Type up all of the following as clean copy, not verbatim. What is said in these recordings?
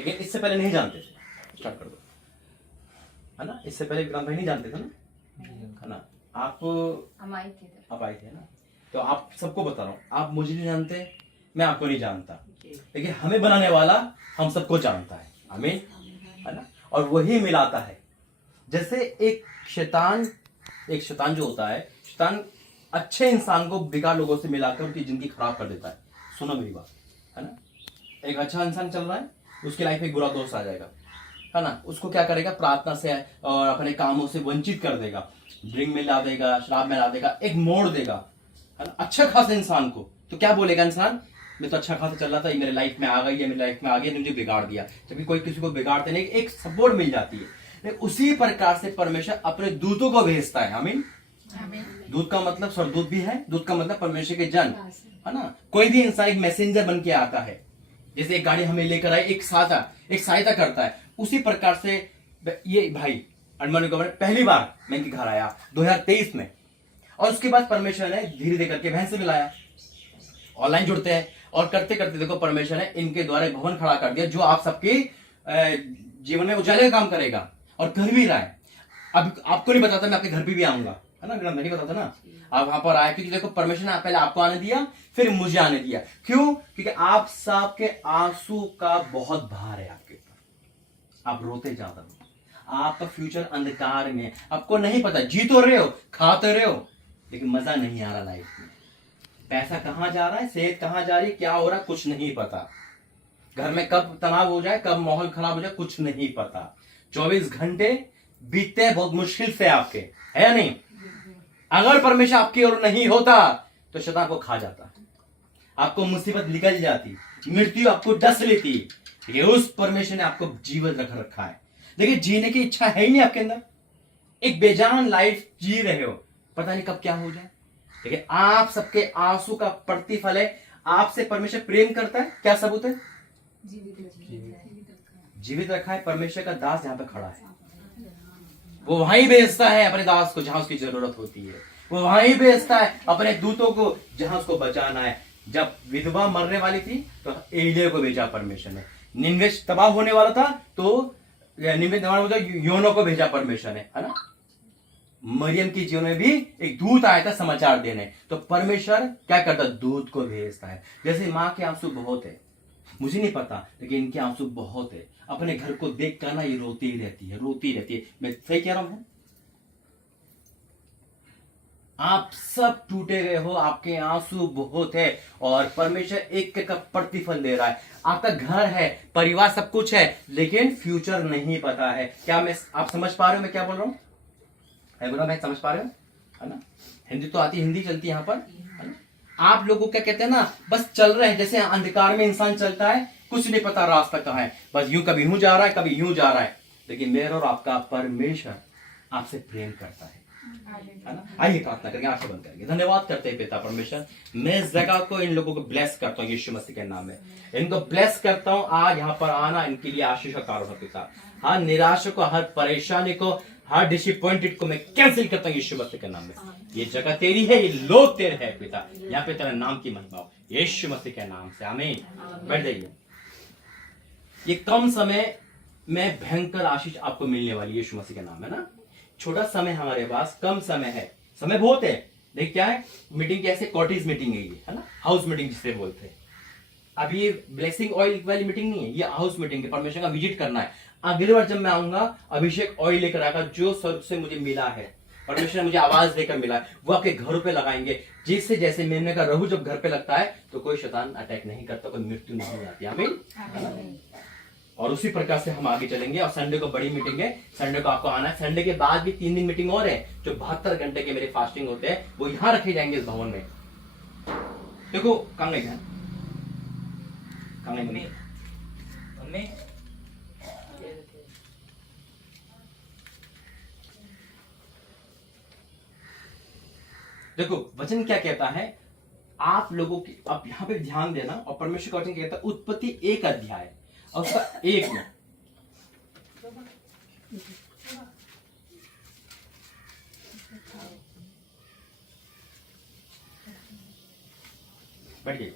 लेकिन इससे पहले नहीं जानते थे। स्टार्ट कर दो, है ना। इससे पहले विक्रांत भाई नहीं जानते थे ना, है ना। आप आए थे ना। तो आप सबको बता रहा हूँ, आप मुझे नहीं जानते, मैं आपको नहीं जानता, लेकिन हमें बनाने वाला हम सबको जानता है। आमीन, है ना। और वही मिलाता है। जैसे एक शैतान जो होता है, शैतान अच्छे इंसान को बेकार लोगों से मिलाकर उनकी जिंदगी खराब कर देता है। सुनो मेरी बात, है ना। एक अच्छा इंसान चल रहा है, उसकी लाइफ में एक बुरा दोस्त आ जाएगा, है ना। उसको क्या करेगा, प्रार्थना से और अपने कामों से वंचित कर देगा, ड्रिंक में ला देगा, शराब में ला देगा, एक मोड़ देगा, है ना, अच्छा खासा इंसान को। तो क्या बोलेगा इंसान, मैं तो अच्छा खासा चल रहा था, ये मेरे लाइफ में आ गई है, मेरी लाइफ में आ गई, मुझे बिगाड़ दिया। जबकि कोई किसी को बिगाड़ते नहीं, एक सपोर्ट मिल जाती है। लेकिन उसी प्रकार से परमेश्वर अपने दूतों को भेजता है। आमीन। दूत का मतलब स्वर्गदूत भी है, दूत का मतलब परमेश्वर के जन, है ना। कोई भी इंसान एक मैसेंजर बन के आता है। जैसे एक गाड़ी हमें लेकर आए, एक सहायता करता है। उसी प्रकार से ये भाई अनमोल को पहली बार मैं इनके घर आया 2023 में, और उसके बाद परमेश्वर ने धीरे धीरे करके बहन से मिलाया, ऑनलाइन जुड़ते हैं, और करते करते देखो परमेश्वर ने इनके द्वारा एक भवन खड़ा कर दिया, जो आप सबके जीवन में उजाले का काम करेगा, और कर भी रहा है। अब आपको नहीं बताता, मैं आपके घर पे भी आऊंगा, है ना। मैं नहीं बताता ना, आप वहां पर आए, क्योंकि देखो परमेश्वर ने पहले आपको आने दिया, फिर मुझे आने दिया। क्यों? क्योंकि आप सबके आंसू का बहुत भार है आपके ऊपर, आप रोते ज्यादा हो, आपका फ्यूचर अंधकार में, आपको नहीं पता, जी तो रहे हो, खा तो रहे हो, लेकिन मजा नहीं आ रहा लाइफ में। पैसा कहां जा रहा है, सेहत कहां जा रही है, क्या हो रहा है, कुछ नहीं पता। घर में कब तनाव हो जाए, कब माहौल खराब हो जाए, कुछ नहीं पता। 24 घंटे बीतते हैं बहुत मुश्किल से आपके, है या नहीं। अगर परमेश्वर आपकी ओर नहीं होता तो शैतान को खा जाता, आपको मुसीबत निकल जाती, मृत्यु आपको डस लेती। ये उस परमेश्वर ने आपको जीवित रख रखा है, लेकिन जीने की इच्छा है ही नहीं आपके अंदर। एक बेजान लाइफ जी रहे हो, पता नहीं कब क्या हो जाए। लेकिन आप सबके आंसू का प्रतिफल है, आपसे परमेश्वर प्रेम करता है। क्या सबूत है? जीवित रखा है। परमेश्वर का दास जहां पे खड़ा है, वो वहीं भेजता है अपने दास को जहां उसकी जरूरत होती है। वो वहीं भेजता है अपने दूतों को जहां उसको बचाना है। जब विधवा मरने वाली थी तो एलिया को भेजा परमेश्वर ने। निनवे तबाह होने वाला था तो योनो को भेजा परमेश्वर ने, है ना। मरियम के जीवन में भी एक दूत आया था समाचार देने, तो परमेश्वर क्या करता, दूत को भेजता है। जैसे माँ के आंसू बहुत है, मुझे नहीं पता, लेकिन इनके आंसू बहुत है। अपने घर को देख कर ना ये रोती ही रहती है, रोती रहती है। मैं सही कह रहा हूं? आप सब टूटे गए हो, आपके आंसू बहुत है, और परमेश्वर एक का प्रतिफल दे रहा है। आपका घर है, परिवार, सब कुछ है, लेकिन फ्यूचर नहीं पता है। क्या मैं, आप समझ पा रहे हो मैं क्या बोल रहा हूं? है बोला, मैं समझ पा रहे हो, है ना। हिंदी तो आती, हिंदी चलती है यहाँ पर, है ना। आप लोगों क्या कहते हैं ना, बस चल रहे हैं, जैसे अंधकार में इंसान चलता है, कुछ नहीं पता रास्ता कहाँ है, बस यूं कभी यूं जा रहा है, कभी यूं जा रहा है। लेकिन मेरा और आपका परमेश्वर आपसे प्रेम करता है ना। आइए प्रार्थना करेंगे, आंखें बंद करेंगे। धन्यवाद करते हैं पिता परमेश्वर, मैं इस जगह को, इन लोगों को ब्लेस करता हूँ यीशु मसीह के नाम में। इनको ब्लेस करता हूँ, आज यहाँ पर आना इनके लिए आशीष का कारण हो पिता। हर निराशा को, हर परेशानी को, हर डिसअपॉइंटेड को मैं कैंसिल करता हूँ यीशु मसीह के नाम में। ये जगह तेरी है, ये लोग तेरे हैं पिता, यहाँ पे तेरा नाम की महिमा हो यीशु मसीह के नाम से, आमीन। बैठ जाइए। ये कम समय में भयंकर आशीष आपको मिलने वाली यीशु मसीह के नाम है ना। छोटा समय हमारे पास, कम समय है, समय बहुत है, देख क्या है, मीटिंग कैसे, कॉटेज मीटिंग है ये, है ना, हाउस मीटिंग जिसे बोलते हैं। अभी ये ब्लेसिंग ऑयल वाली मीटिंग नहीं है, ये हाउस मीटिंग है। परमेश्वर का विजिट करना है। अगली बार जब मैं आऊंगा, अभिषेक ऑयल लेकर आएगा, जो स्वर्ग से मुझे मिला है, परमेश्वर ने मुझे आवाज देकर मिला है, वो आपके घरों पे लगाएंगे। जिससे जैसे मैंने कहा, रहू जब घर पे लगता है तो कोई शैतान अटैक नहीं करता, कोई मृत्यु नहीं हो जाती, आमीन। और उसी प्रकार से हम आगे चलेंगे। और संडे को बड़ी मीटिंग है, संडे को आपको आना है। संडे के बाद भी 3 दिन मीटिंग और है, जो 72 घंटे के मेरे फास्टिंग होते हैं, वो यहाँ रखे जाएंगे इस भवन में। देखो कांगे क्या कांगे देखो वचन क्या कहता है, आप लोगों की, आप यहाँ पे ध्यान देना। और परमेश्वर का वचन कहता है, उत्पत्ति 1 अध्याय और उसका 1 में, बैठिए।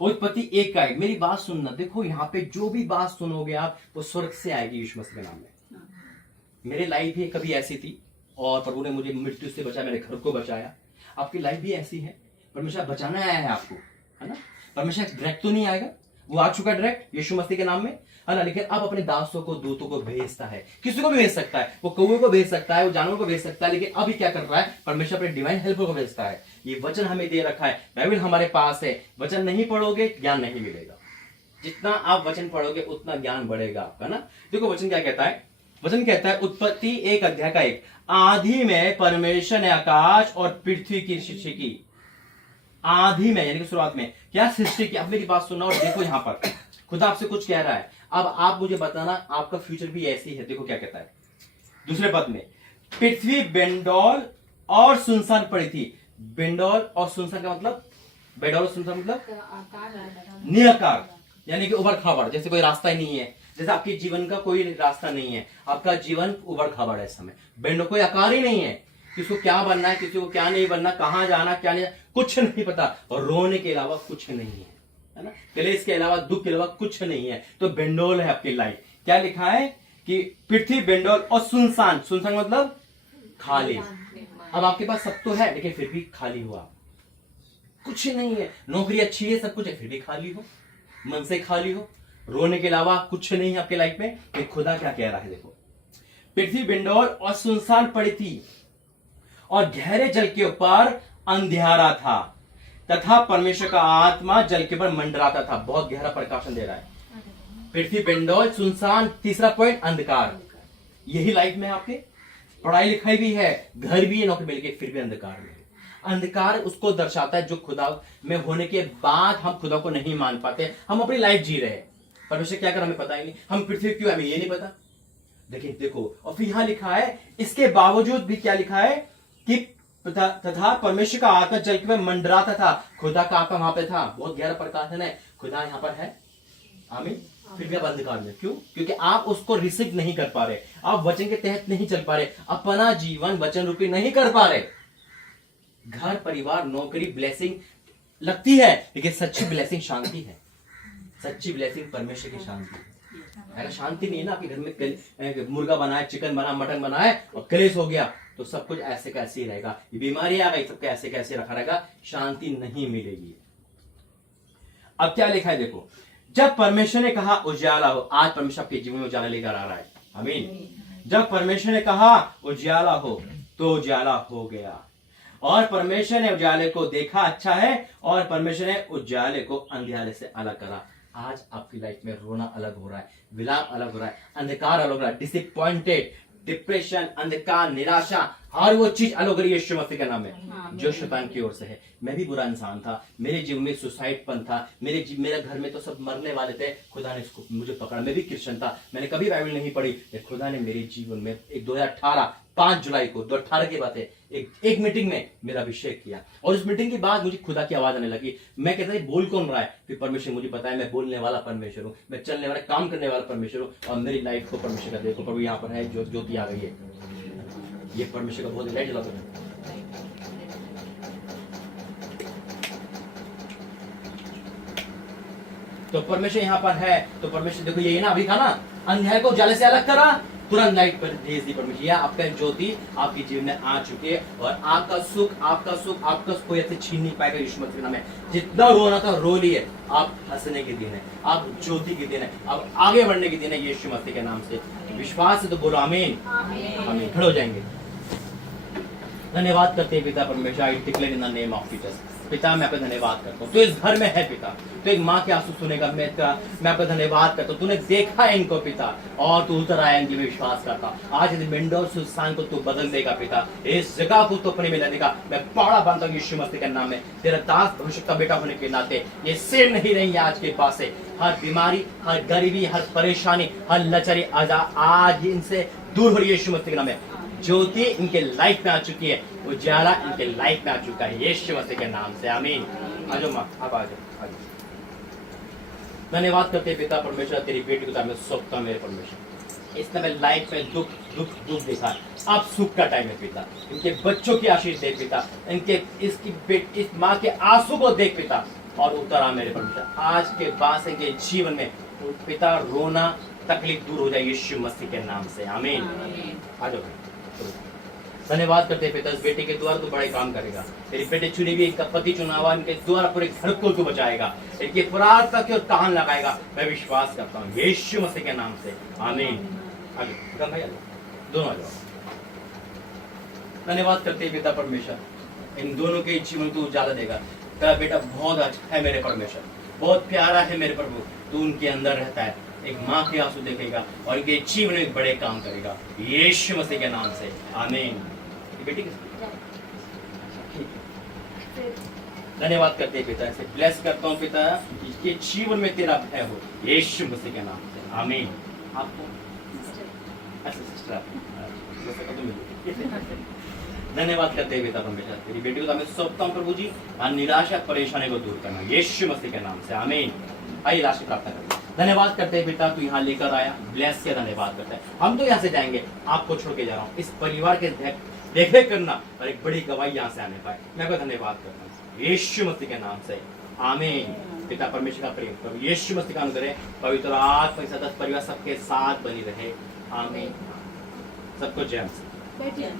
उत्पत्ति 1:1। मेरी बात सुनना, देखो यहाँ पे जो भी बात सुनोगे आप वो स्वर्ग से आएगी यीशु मसीह के नाम में। मेरी लाइफ भी कभी ऐसी थी और प्रभु ने मुझे मृत्यु से बचाया, मेरे घर को बचाया। आपकी लाइफ भी ऐसी है, परमेश्वर बचाना आया है आपको, है ना। परमेश्वर डायरेक्ट तो नहीं आएगा, वो आ चुका डायरेक्ट यीशु मसीह के नाम में, है ना। लेकिन अब अपने दासों को, दूतों को भेजता है, किसी को भी भेज सकता है, वो कौवे को भेज सकता है, वो जानवर को भेज सकता है। लेकिन अभी क्या कर रहा है, परमेश्वर अपने डिवाइन हेल्पर को भेजता है। ये वचन हमें दे रखा है, बाइबल हमारे पास है। वचन नहीं पढ़ोगे ज्ञान नहीं मिलेगा, जितना आप वचन पढ़ोगे उतना ज्ञान बढ़ेगा आपका, ना। देखो वचन क्या कहता है, वचन कहता है उत्पत्ति 1:1, आदि में परमेश्वर ने आकाश और पृथ्वी की सृष्टि की। आदि में यानी कि शुरुआत में क्या सृष्टि की। अब मेरी बात सुनना और देखो यहाँ पर खुदा आपसे कुछ कह रहा है। अब आप मुझे बताना आपका फ्यूचर भी ऐसी है। देखो क्या कहता है दूसरे पद में, पृथ्वी बेंडौल और सुनसान पड़ी थी। बेंडौल और सुनसान का मतलब, बेंडौल और सुनसान मतलब निराकार, यानी कि उबड़ खाबड़, जैसे कोई रास्ता ही नहीं है, जैसे आपके जीवन का कोई रास्ता नहीं है, आपका जीवन उबड़ खाबड़ है इस समय। बेंडो कोई आकार ही नहीं है, किसी को क्या बनना है, किसी को क्या नहीं बनना, कहां जाना क्या नहीं, कुछ नहीं पता। और रोने के अलावा कुछ नहीं है ना, क्लेश के अलावा, दुख के अलावा कुछ नहीं है। तो बेंडोल है आपकी लाइफ। क्या लिखा है कि पृथ्वी बेंडोल और सुनसान। सुनसान मतलब खाली। अब आपके पास सब तो है लेकिन फिर भी खाली हुआ, कुछ नहीं है। नौकरी अच्छी है, सब कुछ है, फिर भी खाली हो, मन से खाली हो, रोने के अलावा कुछ नहीं है आपके लाइफ में। कि खुदा क्या कह रहा है, देखो, पृथ्वी बेंडौल और सुनसान पड़ी थी और गहरे जल के ऊपर अंधियारा था तथा परमेश्वर का आत्मा जल के ऊपर मंडराता था। बहुत गहरा प्रकाशन दे रहा है। पृथ्वी बेंडौल, सुनसान, तीसरा पॉइंट अंधकार। यही लाइफ में आपके पढ़ाई लिखाई भी है, घर भी है, नौकरी मिल गई, फिर भी अंधकार में। अंधकार उसको दर्शाता है जो खुदा में होने के बाद हम खुदा को नहीं मान पाते, हम अपनी लाइफ जी रहे हैं। परमेश्वर क्या कर हमें पता ही नहीं, हम पृथ्वी क्यों, हमें ये नहीं पता। देखिए देखो, और फिर यहां लिखा है, इसके बावजूद भी क्या लिखा है कि तथा परमेश्वर का आत्मा जल के मंडराता था। खुदा का आत्मा वहां पे था। बहुत गहरा प्रकाशन है, खुदा यहाँ पर है, आमीन। फिर भी आप अंधकार में क्यों? क्योंकि आप उसको रिसीव नहीं कर पा रहे, आप वचन के तहत नहीं चल पा रहे, अपना जीवन वचन रूपी नहीं कर पा रहे। घर, परिवार, नौकरी, ब्लेसिंग लगती है, लेकिन सच्ची ब्लेसिंग शांति है। सच्ची ब्लेसिंग परमेश्वर की शांति है। अगर शांति नहीं है ना, आपके घर में मुर्गा बनाए, चिकन बना, मटन बनाए और क्लेश हो गया, तो सब कुछ ऐसे कैसे ही रहेगा। ये बीमारी आ गई, सबको ऐसे कैसे रखा रहेगा, शांति नहीं मिलेगी। अब क्या लिखा है देखो, जब परमेश्वर ने कहा उजाला हो। आज परमेश्वर आपके जीवन में उजाला लेकर आ रहा है, आमीन। जब परमेश्वर ने कहा उजाला हो तो उजाला हो गया, और परमेश्वर ने उजाले को देखा अच्छा है, और परमेश्वर ने उजाले को अंधियारे से अलग करा। आज आपकी लाइफ में रोना अलग हो रहा है, विलाप अलग हो रहा है, अंधकार अलग हो रहा है, डिसअपॉइंटेड, डिप्रेशन, अंधकार, निराशा, हर वो चीज अलग हो रही है यीशु मसीह का नाम है, जो शैतान की ओर से है। मैं भी बुरा इंसान था, मेरे जीवन में सुसाइडपन था, मेरे घर में तो सब मरने वाले थे। खुदा ने इसको मुझे पकड़ा। मैं भी क्रिश्चियन था, मैंने कभी बाइबल नहीं पढ़ी, खुदा ने मेरे जीवन में एक 2018 5 जुलाई को 2018 की बात है, एक मीटिंग में मेरा अभिषेक किया, और उस मीटिंग के बाद मुझे खुदा की आवाज आने लगी। मैं कहता था बोल कौन रहा है, फिर परमेश्वर मुझे पता है मैं बोलने वाला परमेश्वर हूँ, मैं चलने वाला, काम करने वाला परमेश्वर हूँ, और मेरी लाइफ को परमेश्वर का देखो, प्रभु यहाँ पर है, ज्योति आ गई है, ये परमेश्वर का बहुत लाइट जलाता है। तो परमेश्वर यहाँ पर है, तो परमेश्वर देखो ये ना, अभी था ना, अंधेरे को उजाले से अलग करा, तुरंत लाइट पर भेज दी परमेश्वर। यह आपका ज्योति आपके जीवन में आ चुकी है, और आपका सुख कोई ऐसे छीन नहीं पाएगा यीशु मसीह के नाम में। जितना रोना था रो लिए, आप हंसने के दिन है, आप ज्योति के दिन है, आप आगे बढ़ने के दिन है यीशु मसीह के नाम से। विश्वास है तो बोलो आमीन, आमीन। खड़े हो जाएंगे। धन्यवाद करते हैं पिता परमेश्वर, I declare in the name of Jesus. पिता मैं आपका धन्यवाद करता हूँ, तो इस घर में है पिता, तो एक माँ के आंसू सुनेगा। मैं आपका धन्यवाद करता हूँ, तूने देखा है इनको पिता, और तू उतर आया इनकी, विश्वास करता। आज इस विंडो सुसान को तू बदल देगा पिता, इस जगह को तो अपने में ले देगा। मैं पाड़ा बांधता हूँ यीशु मसीह के नाम में, तेरा दास भविष्य का बेटा होने के नाते ये सिर नहीं रही आज के पास है। हर बीमारी, हर गरीबी, हर परेशानी, हर लचरी आज इनसे दूर हो रही है यीशु मसीह के नाम में। ज्योति इनके लाइफ में आ चुकी है, उजाला इनके लाइफ में आ चुका है यीशु मसीह के नाम से, आमीन। आ जाओ माँ, आप आ जाओ। धन्यवाद करते हैं पिता परमेश्वर, तेरी बेटी को मैं सौंपता हूं मेरे परमेश्वर। इसने मैं लाइफ में दुख देखा, आप सुख का टाइम है पिता। इनके बच्चों की आशीष दे पिता, इनके इस माँ के आंसू को देख पिता, और उतर आ मेरे परमेश्वर। आज के बाद से के जीवन में पिता रोना तकलीफ दूर हो जाए यीशु मसीह के नाम से, आमीन। आ जाओ। धन्यवाद करते हैं पिता, इस बेटे के द्वारा तो बड़े काम करेगा। तेरी बेटे चुनी हुई इनका पति चुनावा, इनके द्वारा पूरे घर को तू बचाएगा, इनकी प्रार्थना की ओर कान लगाएगा, मैं विश्वास करता हूँ यीशु मसीह के नाम से, आमीन। आ जाओ भाई, आ जाओ, दोनों आ जाओ। धन्यवाद करते हैं पिता परमेश्वर, इन दोनों के जीवन को उजाला देगा। तेरा बेटा बहुत अच्छा है मेरे परमेश्वर, बहुत प्यारा है मेरे प्रभु, तू उनके अंदर रहता है, एक माँ के आंसू देखेगा और इनके जीवन में बड़े काम करेगा यीशु मसीह के नाम से, आमीन। बेटी धन्यवाद करते हैं पिता, इसे ब्लेस करता हूँ पिता, इसके जीवन में तेरा भय हो यीशु मसीह के नाम से, आमीन। आपको अच्छा सिस्टर धन्यवाद करते हैं पिता परमेश्वर, तेरी बेटी को मैं सौंपता हूँ प्रभु जी, और निराशा परेशानी को दूर करना यीशु मसीह के नाम से, आमीन। आइए राशि प्रार्थना करते हैं। धन्यवाद करते हैं पिता, तू यहाँ लेकर आया, ब्लेस किया, धन्यवाद करते हैं। हम तो यहाँ से जाएंगे, आपको छोड़ के जा रहा हूँ, इस परिवार के देखे करना और एक बड़ी गवाही यहाँ से आने पाए, मैं आपका धन्यवाद करता हूँ यीशु मसीह के नाम से, आमीन। पिता परमेश्वर का प्रेम प्रभु यीशु मसीह का अनुग्रह पवित्र आत्मा के साथ परिवार सबके साथ बनी रहे, आमीन। सबको जय मसीह।